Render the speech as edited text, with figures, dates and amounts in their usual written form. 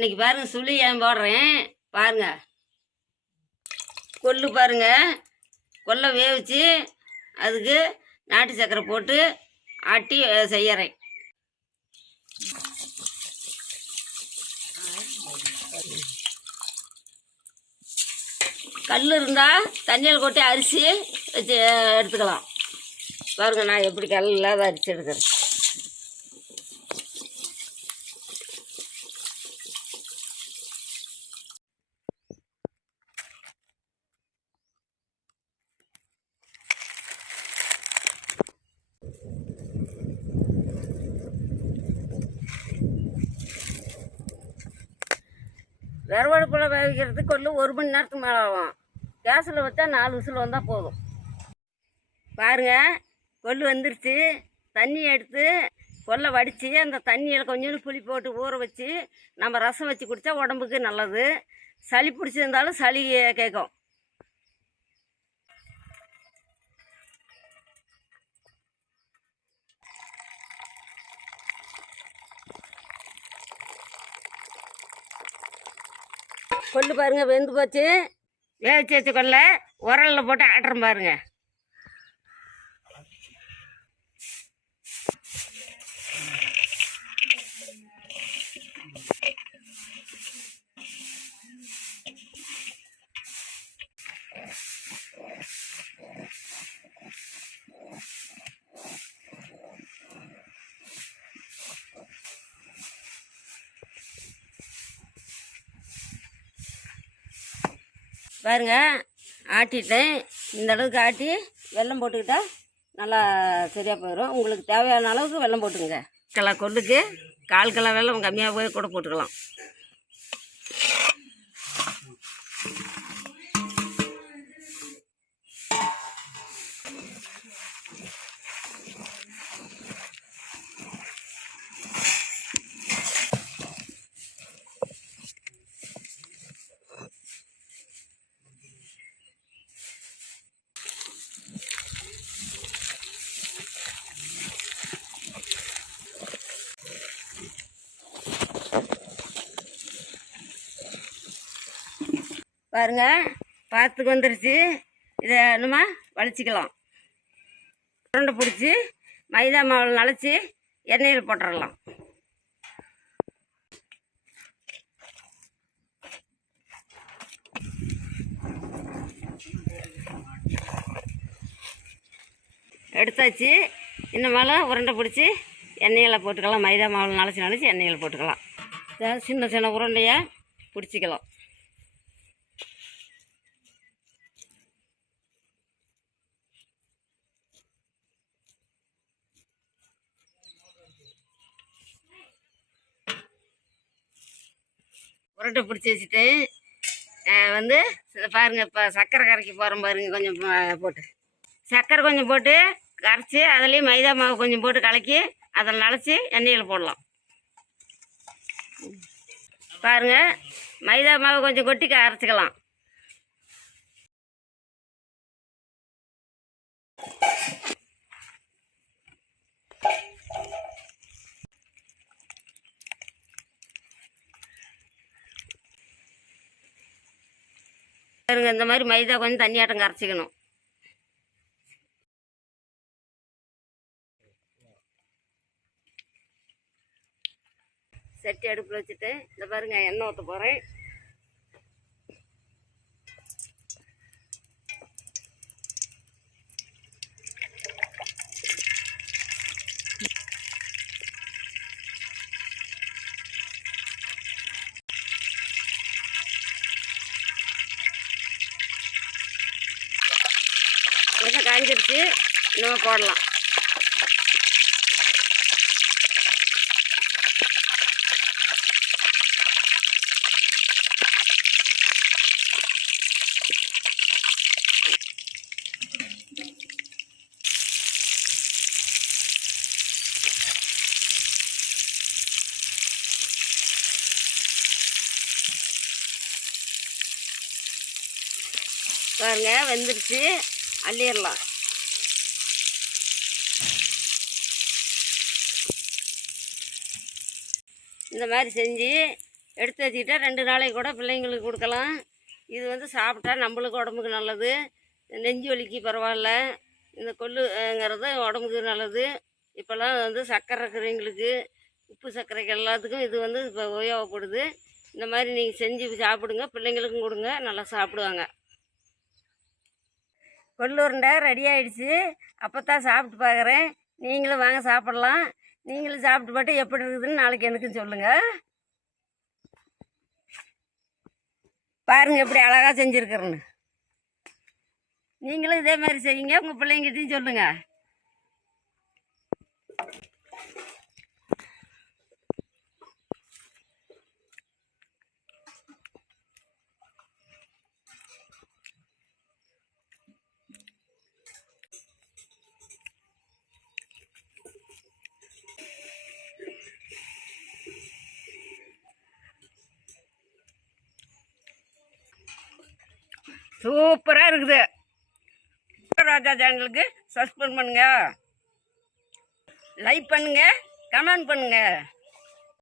இன்னைக்கு பாருங்க சுழி ஏன் போடுறேன் பாருங்க. கொள்ளு பாருங்க, கொல்லை வேவிச்சு அதுக்கு நாட்டு சக்கரை போட்டு ஆட்டி செய்யறேன். கல் இருந்தால் தண்ணியில் கொட்டி அரிசி வச்சு எடுத்துக்கலாம். பாருங்க நான் எப்படி கல் இல்லாத அரிசி எடுக்கிறேன். விறவடுப்பில் வேவிக்கிறதுக்கு கொள்ளு 1 மணி நேரத்துக்கு மேலே ஆகும். கேஸில் வச்சா 4 விசில் வந்தால் போதும். பாருங்கள் கொள்ளு வந்துருச்சு. தண்ணி எடுத்து கொல்லை வடித்து அந்த தண்ணியில் கொஞ்சோண்டு புளி போட்டு ஊற வச்சு நம்ம ரசம் வச்சு குடித்தா உடம்புக்கு நல்லது. சளி பிடிச்சிருந்தாலும் சளி கேட்கும். கொள்ளு பாருங்கள் வெந்து போச்சு. வேவிச்சு வச்ச கொல்லை உரலில் போட்டு ஆட்டுறோம் பாருங்க. பாருங்க ஆட்டிட்டேன். இந்த அளவுக்கு ஆட்டி வெல்லம் போட்டுக்கிட்டா நல்லா சரியாக போயிடும். உங்களுக்கு தேவையான அளவுக்கு வெல்லம் போட்டுங்க. கொள்ளுக்கு 1/4 கிலோ வெல்லம் கம்மியாக போய் கூட போட்டுக்கலாம். பாருங்க பாத்துக்கு வந்துருச்சு. இதை நம்ம வலிச்சிக்கலாம். உருண்டை பிடிச்சி மைதா மாவில் நனைச்சி எண்ணெயில் போட்டுடலாம். எடுத்தாச்சு. இந்த மேலே உருண்டை பிடிச்சி எண்ணெயில் போட்டுக்கலாம். மைதா மாவில் நனைச்சி எண்ணெயில் போட்டுக்கலாம். சின்ன சின்ன உருண்டையாக பிடிச்சிக்கலாம். உருண்டை பிடிச்சி வச்சுட்டு பாருங்கள் இப்போ சர்க்கரை கரைக்கி போகிறோம் பாருங்கள். கொஞ்சம் போட்டு சர்க்கரை கொஞ்சம் போட்டு கரைச்சி அதுலேயும் மைதா மாவு கொஞ்சம் போட்டு கலக்கி அதில் நனைச்சி எண்ணெயில் போடலாம். பாருங்கள் மைதா மாவு கொஞ்சம் கொட்டி அரைச்சிக்கலாம். இந்த மாதிரி மைதா கொஞ்சம் தண்ணியாட்டம் கரைச்சிக்கணும். சட்டி அடுப்பில் வச்சுட்டு இந்த பாருங்க எண்ணெய் ஊற்ற போகிறேன். எண்ணெய் காய்ஞ்சிருச்சு. இன்னும் போடலாம். பாருங்க வெந்துருச்சு. அள்ளிடலாம். இந்த மாதிரி செஞ்சு எடுத்து வச்சுக்கிட்டா 2 நாளைக்கு கூட பிள்ளைங்களுக்கு கொடுக்கலாம். இது வந்து சாப்பிட்டா நம்மளுக்கு உடம்புக்கு நல்லது. நெஞ்சு வலிக்கு பரவாயில்ல. இந்த கொள்ளுங்கிறது உடம்புக்கு நல்லது. இப்போல்லாம் வந்து சர்க்கரை இருக்கிறவங்களுக்கு, உப்பு சர்க்கரைக்கு எல்லாத்துக்கும் இது வந்து இப்போ உபயோகப்படுது. இந்த மாதிரி நீங்கள் செஞ்சு சாப்பிடுங்க, பிள்ளைங்களுக்கும் கொடுங்க, நல்லா சாப்பிடுவாங்க. கொள்ளு உருண்டை ரெடி ஆகிடுச்சு. அப்போ தான் சாப்பிட்டு பார்க்குறேன். நீங்களும் வாங்க சாப்பிட்லாம். நீங்களும் சாப்பிட்டு பார்த்து எப்படி இருக்குதுன்னு நாளைக்கு எனக்கும் சொல்லுங்கள். பாருங்கள் எப்படி அழகாக செஞ்சுருக்குறேன்னு. நீங்களும் இதே மாதிரி செய்யுங்க, உங்கள் பிள்ளைங்கிட்டையும் சொல்லுங்கள். சூப்பராக இருக்குது. ராஜா சேனலுக்கு சப்ஸ்கிரைப் பண்ணுங்க, லைக் பண்ணுங்க, கமெண்ட் பண்ணுங்க.